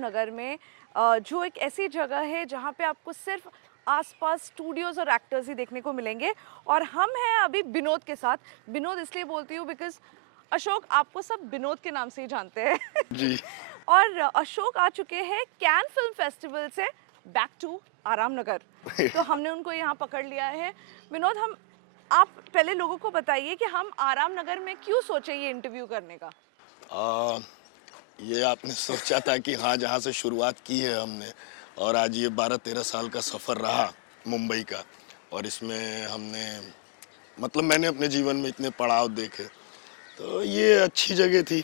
नगर में जो एक ऐसी जगह है जहाँ पे आपको सिर्फ आसपास स्टूडियोज और एक्टर्स ही देखने को मिलेंगे। और हम हैं अभी विनोद के साथ। विनोद इसलिए बोलती हूँ बिकॉज अशोक आपको सब विनोद के नाम से ही जानते हैं। जी। और अशोक आ चुके हैं कैन फिल्म फेस्टिवल से बैक टू आराम नगर। तो हमने उनको यहाँ पकड़ लिया है। विनोद, हम आप पहले लोगों को बताइए कि हम आराम नगर में क्यों सोचे ये इंटरव्यू करने का। आ, ये आपने सोचा था कि हाँ, जहाँ से शुरुआत की है हमने, और आज ये 12-13 साल का सफ़र रहा मुंबई का। और इसमें हमने मतलब मैंने अपने जीवन में इतने पड़ाव देखे, तो ये अच्छी जगह थी।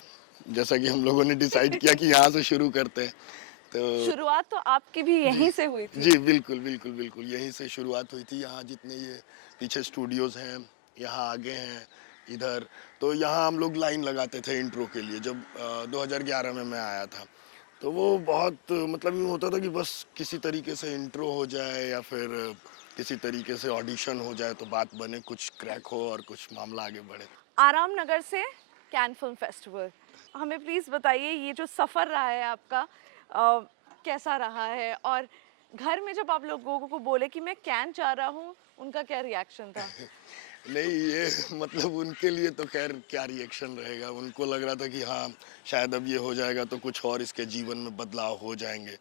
जैसा कि हम लोगों ने डिसाइड किया कि यहाँ से शुरू करते हैं। तो शुरुआत तो आपकी भी जी, यहीं से हुई थी। जी, बिल्कुल, बिल्कुल, बिल्कुल, यहीं से शुरुआत हुई थी। यहाँ जितने ये पीछे स्टूडियोज़ हैं, यहाँ आगे हैं, इधर, तो यहाँ हम लोग लाइन लगाते थे इंट्रो के लिए। जब 2011 में मैं आया था, तो वो बहुत मतलब यूँ होता था कि बस किसी तरीके से इंट्रो हो जाए या फिर किसी तरीके से ऑडिशन हो जाए तो बात बने, कुछ क्रैक हो और कुछ मामला आगे बढ़े। आराम नगर से कैन फिल्म फेस्टिवल, हमें प्लीज़ बताइए ये जो सफ़र रहा है आपका कैसा रहा है। और घर में जब आप लोगों को बोले कि मैं कैन जा रहा हूँ, उनका क्या रिएक्शन था? नहीं, ये मतलब उनके लिए तो खैर क्या रिएक्शन रहेगा। उनको लग रहा था कि हाँ, शायद अब ये हो जाएगा तो कुछ और इसके जीवन में बदलाव हो जाएंगे।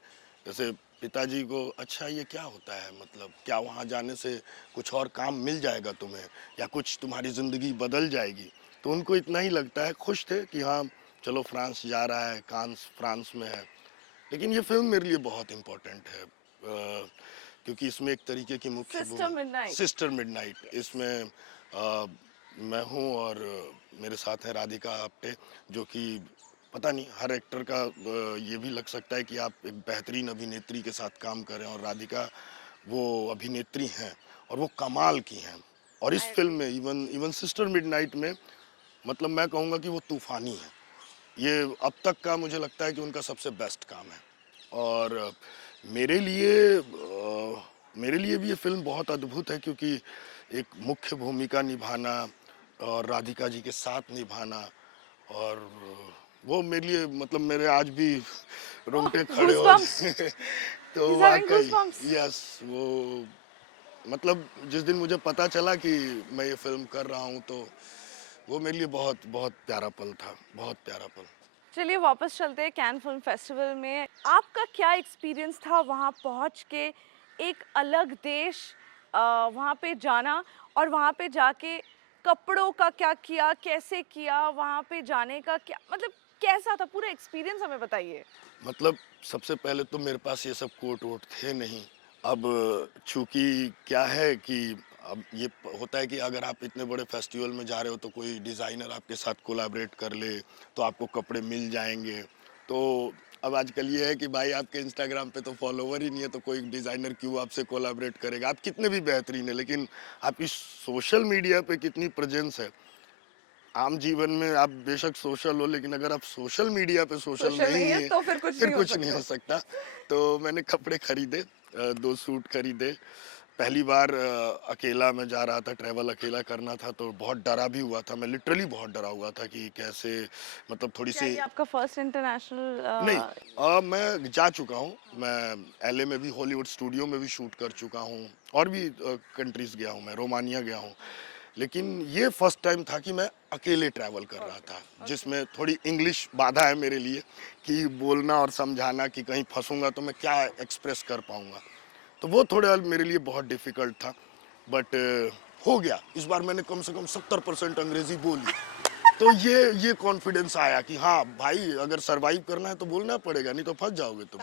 जैसे पिताजी को, अच्छा ये क्या होता है, मतलब क्या वहाँ जाने से कुछ और काम मिल जाएगा तुम्हें, या कुछ तुम्हारी ज़िंदगी बदल जाएगी। तो उनको इतना ही लगता है, खुश थे कि हाँ, चलो फ्रांस जा रहा है, कांस फ्रांस में है। लेकिन ये फिल्म मेरे लिए बहुत इम्पोर्टेंट है, क्योंकि इसमें एक तरीके की मुख्य सिस्टर भूमिका मिडनाइट। Sister midnight. इसमें मैं हूँ और मेरे साथ है राधिका आप्टे, जो कि पता नहीं हर एक्टर का ये भी लग सकता है कि आप एक बेहतरीन अभिनेत्री के साथ काम करें, और राधिका वो अभिनेत्री हैं और वो कमाल की हैं। और इस आई फिल्म एग्री। में इवन इवन सिस्टर मिडनाइट में मतलब मैं कहूँगा कि वो तूफानी है। ये अब तक का मुझे लगता है कि उनका सबसे बेस्ट काम है। और मेरे लिए मेरे लिए भी ये फ़िल्म बहुत अद्भुत है, क्योंकि एक मुख्य भूमिका निभाना और राधिका जी के साथ निभाना, और वो मेरे लिए मतलब मेरे आज भी ओह, रोंगटे खड़े हो गूज़बम्प्स। जाए। ही तो इज हैविंग वाक़ई गूज़बम्प्स। यस, वो मतलब जिस दिन मुझे पता चला कि मैं ये फ़िल्म कर रहा हूँ, तो वो मेरे लिए बहुत बहुत प्यारा पल था, बहुत प्यारा पल। चलिए वापस चलते हैं कैन फिल्म फेस्टिवल में। आपका क्या एक्सपीरियंस था वहाँ पहुँच के, एक अलग देश वहाँ पे जाना, और वहाँ पे जाके कपड़ों का क्या किया, कैसे किया, वहाँ पे जाने का क्या मतलब कैसा था पूरा एक्सपीरियंस, हमें बताइए। मतलब सबसे पहले तो मेरे पास ये सब कोट वोट थे नहीं। अब चूंकि क्या है कि अब ये होता है कि अगर आप इतने बड़े फेस्टिवल में जा रहे हो तो कोई डिज़ाइनर आपके साथ कोलैबोरेट कर ले तो आपको कपड़े मिल जाएंगे। तो अब आजकल ये है कि भाई आपके इंस्टाग्राम पे तो फॉलोवर ही नहीं है, तो कोई डिज़ाइनर क्यों आपसे कोलैबोरेट करेगा, आप कितने भी बेहतरीन है, लेकिन आपकी सोशल मीडिया पे कितनी प्रेजेंस है। आम जीवन में आप बेशक सोशल हो, लेकिन अगर आप सोशल मीडिया पे सोशल सोशल नहीं नहीं है है, तो फिर कुछ फिर नहीं हो कुछ नहीं सकता। हो सकता। तो मैंने कपड़े खरीदे, 2 सूट खरीदे। पहली बार अकेला मैं जा रहा था, ट्रैवल अकेला करना था, तो बहुत डरा भी हुआ था। मैं लिटरली बहुत डरा हुआ था कि कैसे, मतलब क्या थोड़ी-सी ये आपका फर्स्ट नहीं, इंटरनेशनल? मैं जा चुका हूँ। मैं एलए में भी हॉलीवुड स्टूडियो में भी शूट कर चुका हूँ, और भी कंट्रीज़ गया हूँ, मैं रोमानिया गया हूँ। लेकिन ये फर्स्ट टाइम था कि मैं अकेले ट्रैवल कर रहा ओके। था, ओके। जिसमें थोड़ी इंग्लिश बाधा है मेरे लिए, कि बोलना और समझाना कि कहीं फँसूँगा तो मैं क्या एक्सप्रेस कर पाऊँगा। तो वो थोड़ा मेरे लिए बहुत डिफ़िकल्ट था, बट हो गया। इस बार मैंने कम से कम 70% अंग्रेज़ी बोली। तो ये कॉन्फिडेंस आया कि हाँ भाई, अगर सरवाइव करना है तो बोलना पड़ेगा, नहीं तो फंस जाओगे तुम।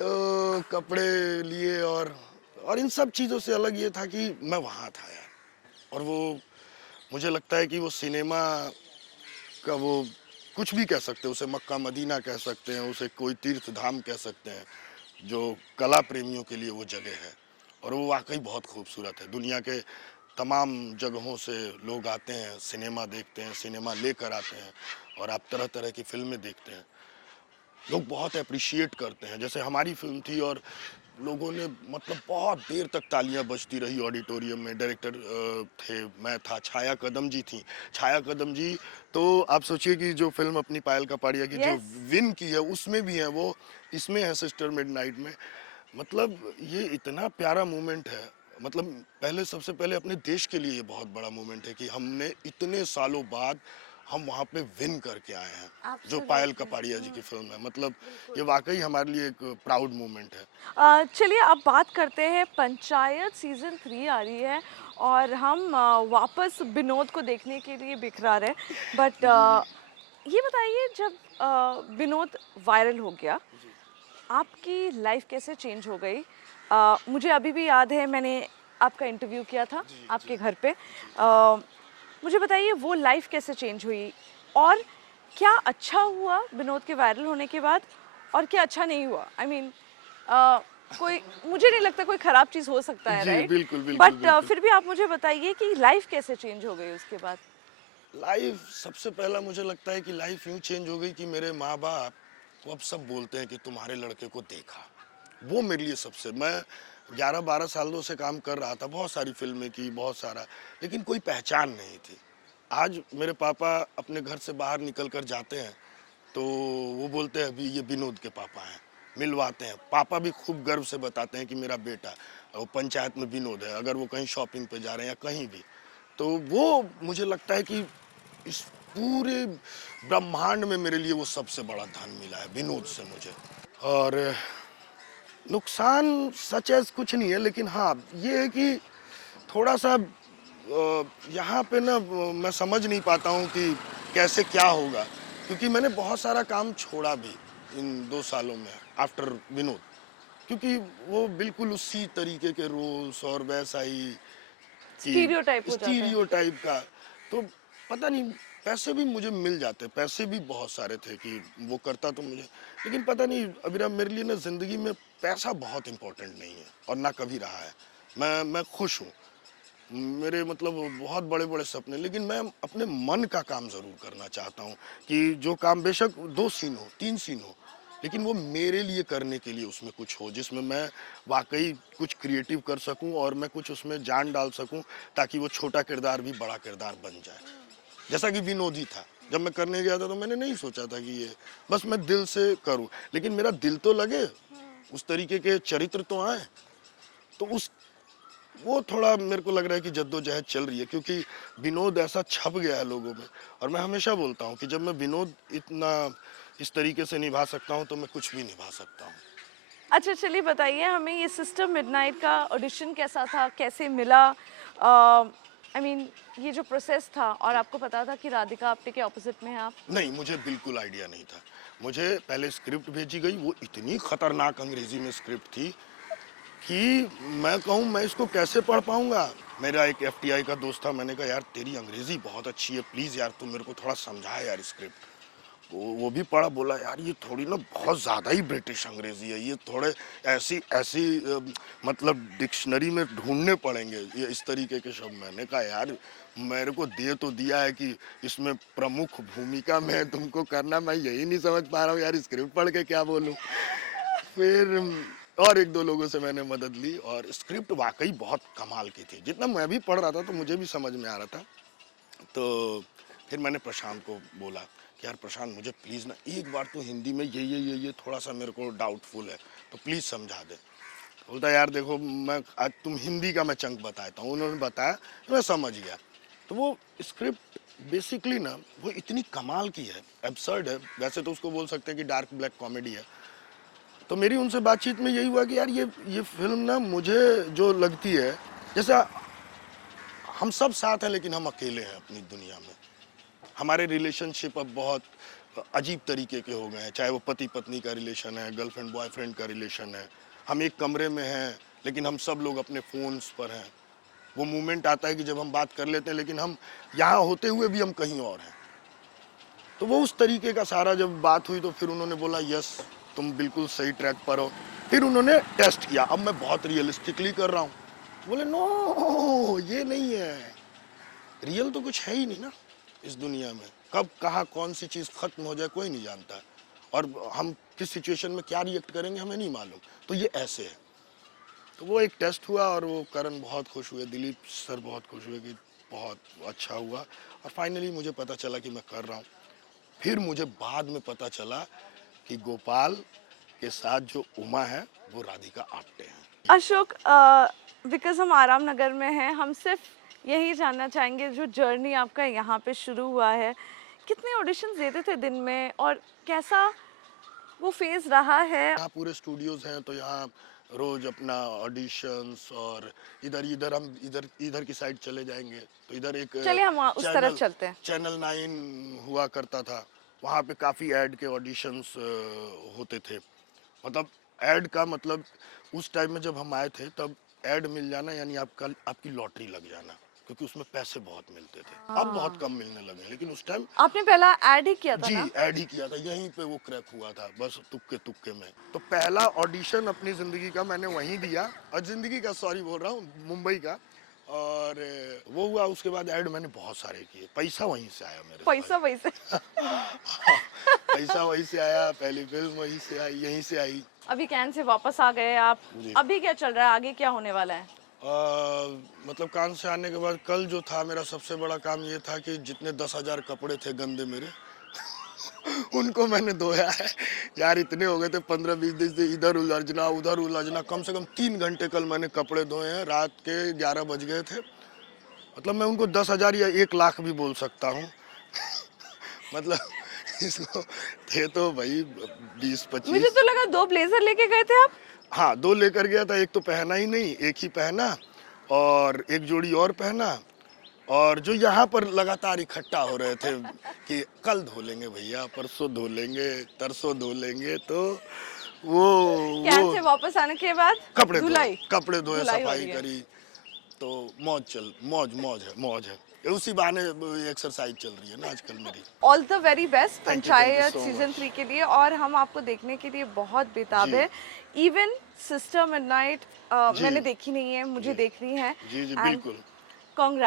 तो कपड़े लिए, और इन सब चीज़ों से अलग ये था कि मैं वहाँ था यार। और वो मुझे लगता है कि वो सिनेमा का वो कुछ भी कह सकते हैं, उसे मक्का मदीना कह सकते हैं, उसे कोई तीर्थ धाम कह सकते हैं, जो कला प्रेमियों के लिए वो जगह है। और वो वाकई बहुत खूबसूरत है। दुनिया के तमाम जगहों से लोग आते हैं, सिनेमा देखते हैं, सिनेमा लेकर आते हैं, और आप तरह तरह की फिल्में देखते हैं। लोग बहुत अप्रिशिएट करते हैं। जैसे हमारी फिल्म थी, और लोगों ने मतलब बहुत देर तक तालियां बजती रही ऑडिटोरियम में। डायरेक्टर थे, मैं था, छाया कदम जी थी। छाया कदम जी, तो आप सोचिए कि जो फिल्म अपनी पायल कपाड़िया की जो यस। विन की है उसमें भी है वो, इसमें है सिस्टर मिडनाइट में। मतलब ये इतना प्यारा मोमेंट है। मतलब पहले, सबसे पहले अपने देश के लिए ये बहुत बड़ा मोमेंट है कि हमने इतने सालों बाद हम वहाँ पे विन करके आए हैं, जो पायल एब्सोल्युटली। कपाड़िया जी की फिल्म है। मतलब ये बिल्कुल। वाकई हमारे लिए एक प्राउड मोमेंट है। चलिए अब बात करते हैं, पंचायत सीज़न 3 आ रही है और हम वापस विनोद को देखने के लिए बिखरा रहे हैं। बट जी, ये बताइए, जब विनोद वायरल हो गया, जी, आपकी लाइफ कैसे चेंज हो गई? मुझे अभी भी याद है, मैंने आपका इंटरव्यू किया था जी, जी, आपके घर पे। जी। मुझे बताइए वो लाइफ कैसे चेंज हुई, और क्या अच्छा हुआ विनोद के वायरल होने के बाद, और क्या अच्छा नहीं हुआ? आई मीन कोई, मुझे नहीं लगता कोई ख़राब चीज़ हो सकता है, जी, राइट? बिल्कुल, बिल्कुल, बट बिल्कुल। फिर भी आप मुझे बताइए कि लाइफ कैसे चेंज हो गई उसके बाद? लाइफ, सबसे पहला मुझे लगता है कि लाइफ यूँ चेंज हो गई कि मेरे माँ-बाप को अब सब बोलते हैं कि तुम्हारे लड़के को देखा। वो मेरे लिए सबसे, मैं 11-12 सालों से काम कर रहा था, बहुत सारी फ़िल्में की, बहुत सारा, लेकिन कोई पहचान नहीं थी। आज मेरे पापा अपने घर से बाहर निकल कर जाते हैं, तो वो बोलते हैं अभी ये विनोद के पापा हैं, मिलवाते हैं। पापा भी खूब गर्व से बताते हैं कि मेरा बेटा, वो पंचायत में विनोद है, अगर वो कहीं शॉपिंग पे जा रहे हैं या कहीं भी। तो वो मुझे लगता है कि इस पूरे ब्रह्मांड में मेरे लिए वो सबसे बड़ा धन मिला है विनोद से मुझे। और नुकसान सच एज़ कुछ नहीं है, लेकिन हाँ, ये है कि थोड़ा-सा यहाँ पे ना मैं समझ नहीं पाता हूँ कि कैसे क्या होगा? क्योंकि मैंने बहुत सारा काम छोड़ा भी इन 2 सालों में आफ्टर विनोद। क्योंकि वो बिल्कुल उसी तरीके के रोल्स और वैसा ही कि स्टीरियोटाइप हो जाता है। स्टीरियोटाइप का। तो पता नहीं, पैसे भी मुझे मिल जाते, पैसे भी बहुत सारे थे कि वो करता तो मुझे, लेकिन पता नहीं अभी मेरे लिए ना ज़िंदगी में पैसा बहुत इम्पोर्टेंट नहीं है और ना कभी रहा है। मैं खुश हूँ। मेरे मतलब बहुत बड़े-बड़े सपने, लेकिन मैं अपने मन का काम ज़रूर करना चाहता हूँ कि जो काम बेशक 2 सीन हो, 3 सीन हो, लेकिन वो मेरे लिए करने के लिए उसमें कुछ हो, जिसमें मैं वाक़ई कुछ क्रिएटिव कर सकूँ और मैं कुछ उसमें जान डाल सकूँ, ताकि वो छोटा किरदार भी बड़ा किरदार बन जाए। जैसा कि विनोदी था, जब मैं करने गया था तो मैंने नहीं सोचा था कि ये, बस मैं दिल से करूँ, लेकिन मेरा दिल तो लगे, उस तरीके के चरित्र तो आएँ, तो उस वो थोड़ा मेरे को लग रहा है कि जद्दोजहद चल रही है, क्योंकि विनोद ऐसा छप गया है लोगों में। और मैं हमेशा बोलता हूँ कि जब मैं विनोद इतना इस तरीके से निभा सकता हूँ तो मैं कुछ भी निभा सकता हूँ। अच्छा, चलिए बताइए हमें, ये सिस्टर मिडनाइट का ऑडिशन कैसा था? कैसे मिला? आई मीन ये जो प्रोसेस था, और जी। आपको पता था कि राधिका आप्टे के ऑपोज़िट में हैं आप? नहीं, मुझे बिल्कुल आइडिया नहीं था। मुझे पहले स्क्रिप्ट भेजी गई, वो इतनी खतरनाक अंग्रेजी में स्क्रिप्ट थी कि मैं कहूँ मैं इसको कैसे पढ़ पाऊँगा? मेरा एक एफटीआई का दोस्त था, मैंने कहा यार तेरी अंग्रेजी बहुत अच्छी है, प्लीज़ यार तू मेरे को थोड़ा समझा यार स्क्रिप्ट। वो भी पढ़ा, बोला यार ये थोड़ी ना बहुत ज़्यादा ही ब्रिटिश अंग्रेजी है, ये थोड़े ऐसी ऐसी मतलब डिक्शनरी में ढूंढने पड़ेंगे ये इस तरीके के शब्द। मैंने कहा यार मेरे को दे तो दिया है कि इसमें प्रमुख भूमिका में तुमको करना, मैं यही नहीं समझ पा रहा हूँ यार स्क्रिप्ट पढ़ के क्या बोलूँ। फिर और एक दो लोगों से मैंने मदद ली और स्क्रिप्ट वाकई बहुत कमाल की थी। जितना मैं भी पढ़ रहा था तो मुझे भी समझ में आ रहा था। तो फिर मैंने प्रशांत को बोला कि यार प्रशांत मुझे प्लीज़ ना एक बार तो हिंदी में ये थोड़ा सा मेरे को डाउटफुल है, तो प्लीज़ समझा दे। बोलता यार देखो मैं आज तुम हिंदी का मैं चंक बताता हूँ। उन्होंने बताया तो मैं समझ गया। तो वो स्क्रिप्ट बेसिकली ना वो इतनी कमाल की है, एब्सर्ड है, वैसे तो उसको बोल सकते हैं कि डार्क ब्लैक कॉमेडी है। तो मेरी उनसे बातचीत में यही हुआ कि यार ये फिल्म ना मुझे जो लगती है, जैसा हम सब साथ हैं लेकिन हम अकेले हैं अपनी दुनिया में। हमारे रिलेशनशिप अब बहुत अजीब तरीके के हो गए हैं, चाहे वो पति पत्नी का रिलेशन है, गर्लफ्रेंड बॉयफ्रेंड का रिलेशन है। हम एक कमरे में हैं लेकिन हम सब लोग अपने फ़ोन्स पर हैं। वो मोमेंट आता है कि जब हम बात कर लेते हैं लेकिन हम यहाँ होते हुए भी हम कहीं और हैं। तो वो उस तरीके का सारा जब बात हुई तो फिर उन्होंने बोला यस तुम बिल्कुल सही ट्रैक पर हो। फिर उन्होंने टेस्ट किया, अब मैं बहुत रियलिस्टिकली कर रहा हूँ। बोले नो ये नहीं है, रियल तो कुछ है ही नहीं ना इस दुनिया में। कब कहाँ कौन सी चीज़ खत्म हो जाए कोई नहीं जानता, और हम किस सिचुएशन में क्या रिएक्ट करेंगे हमें नहीं मालूम। तो ये ऐसे है, तो वो एक टेस्ट हुआ और वो करण बहुत खुश हुए, दिलीप सर बहुत खुश हुए कि बहुत अच्छा हुआ। और फाइनली मुझे पता चला कि मैं कर रहा हूँ। फिर मुझे बाद में पता चला कि गोपाल के साथ जो उमा है वो राधिका आप्टे हैं। अशोक, बिकॉज हम आराम नगर में हैं, हम सिर्फ यही जानना चाहेंगे जो जर्नी आपका यहाँ पे शुरू हुआ है, कितने ऑडिशंस देते थे दिन में और कैसा वो फेज रहा है? यहाँ पूरे स्टूडियोज हैं तो यहाँ रोज अपना ऑडिशंस, और इधर इधर हम इधर इधर की साइड चले जाएंगे तो इधर एक चलिए हम उस तरफ चलते हैं। चैनल 9 हुआ करता था, वहाँ पे काफ़ी ऐड के ऑडिशंस होते थे। मतलब ऐड का मतलब उस टाइम में जब हम आए थे तब ऐड मिल जाना यानी आपकी लॉटरी लग जाना, क्योंकि उसमें पैसे बहुत मिलते थे। अब बहुत कम मिलने लगे, लेकिन उस टाइम आपने पहला ऐड ही किया था जी ना? ऐड ही किया था, यहीं पे वो क्रैक हुआ था बस तुक्के तुक्के में। तो पहला ऑडिशन अपनी ज़िंदगी का मैंने वहीं दिया, और ज़िंदगी का सॉरी बोल रहा हूँ, मुंबई का। और वो हुआ, उसके बाद ऐड मैंने बहुत सारे किए, पैसा वहीं से आया मेरे पैसा पैसे पैसा वहीं से आया, पहली फिल्म वहीं से आई, यहीं से आई। अभी कैन से वापस आ गए आप, जी। अभी क्या चल रहा है, आगे क्या होने वाला है? मतलब कान से आने के बाद कल जो था मेरा सबसे बड़ा काम ये था कि जितने 10,000 कपड़े थे गंदे मेरे उनको मैंने धोया है। यार इतने हो गए थे, 15-20 दिन से इधर उलझना उधर उलझना, कम से कम 3 घंटे कल मैंने कपड़े धोए हैं। रात के 11 बज गए थे। मतलब मैं उनको 10,000 या 1 लाख भी बोल सकता हूँ मतलब इसको थे तो भाई 20-25। मुझे तो लगा 2 ब्लेजर लेके गए थे आप। हाँ 2 लेकर गया था, एक तो पहना ही नहीं, एक ही पहना और एक जोड़ी और पहना। और जो यहाँ पर लगातार इकट्ठा हो रहे थे कि कल धो लेंगे भैया, परसों धो लेंगे, तरसों धो लेंगे, तो कैन वो से वापस आने के बाद कपड़े धोए, धुलाई धुलाई हो सफाई रही है। करी, तो मौज है। उसी बहाने एक्सरसाइज चल रही है ना आजकल मेरी। All the very best thank you panchayat so season much। 3 के लिए, और हम आपको देखने के लिए बहुत बेताब जी। है। इवन सिस्टर मिडनाइट जी मैंने देखी नहीं है, मुझे जी देखनी है। जी जी एंड बिल्कुल। कांग्रेचुलेशन।